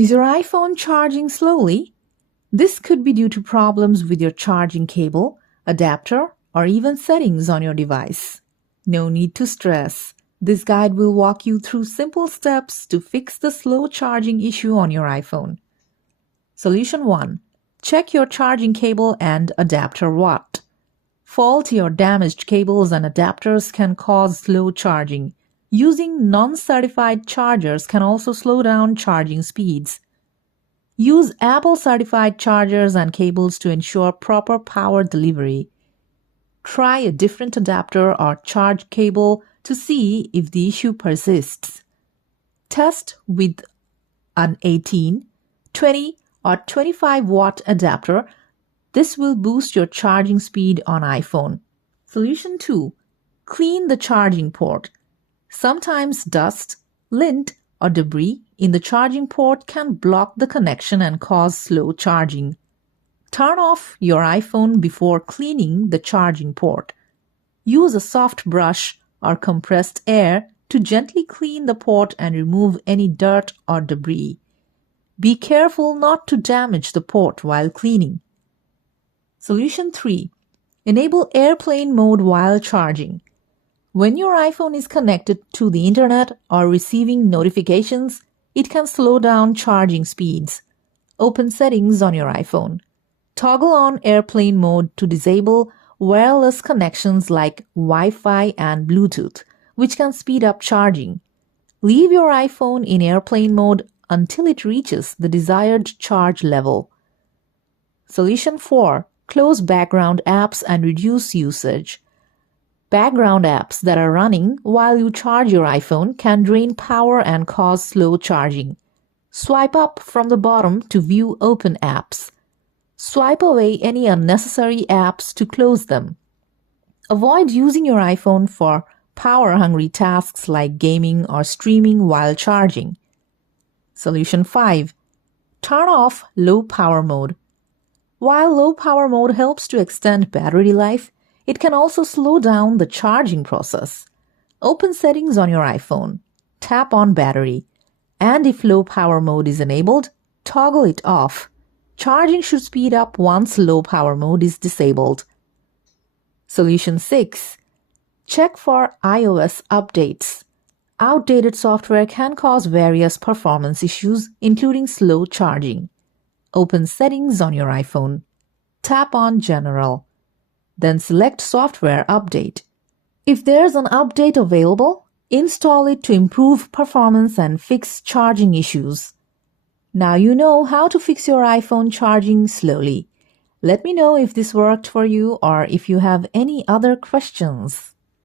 Is your iPhone charging slowly? This could be due to problems with your charging cable, adapter, or even settings on your device. No need to stress. This guide will walk you through simple steps to fix the slow charging issue on your iPhone. Solution 1. Check your charging cable and adapter watt. Faulty or damaged cables and adapters can cause slow charging. Using non-certified chargers can also slow down charging speeds. Use Apple-certified chargers and cables to ensure proper power delivery. Try a different adapter or charge cable to see if the issue persists. Test with an 18, 20, or 25 watt adapter. This will boost your charging speed on iPhone. Solution 2. Clean the charging port. Sometimes dust, lint, or debris in the charging port can block the connection and cause slow charging. Turn off your iPhone before cleaning the charging port. Use a soft brush or compressed air to gently clean the port and remove any dirt or debris. Be careful not to damage the port while cleaning. Solution 3. Enable airplane mode while charging. When your iPhone is connected to the internet or receiving notifications, it can slow down charging speeds. Open settings on your iPhone. Toggle on airplane mode to disable wireless connections like Wi-Fi and Bluetooth, which can speed up charging. Leave your iPhone in airplane mode until it reaches the desired charge level. Solution 4. Close background apps and reduce usage. Background apps that are running while you charge your iPhone can drain power and cause slow charging. Swipe up from the bottom to view open apps. Swipe away any unnecessary apps to close them. Avoid using your iPhone for power-hungry tasks like gaming or streaming while charging. Solution 5. Turn off low power mode. While low power mode helps to extend battery life, it can also slow down the charging process. Open settings on your iPhone. Tap on battery. And if low power mode is enabled, toggle it off. Charging should speed up once low power mode is disabled. Solution 6. Check for iOS updates. Outdated software can cause various performance issues, including slow charging. Open settings on your iPhone. Tap on General. Then select Software Update. If there's an update available, install it to improve performance and fix charging issues. Now you know how to fix your iPhone charging slowly. Let me know if this worked for you or if you have any other questions.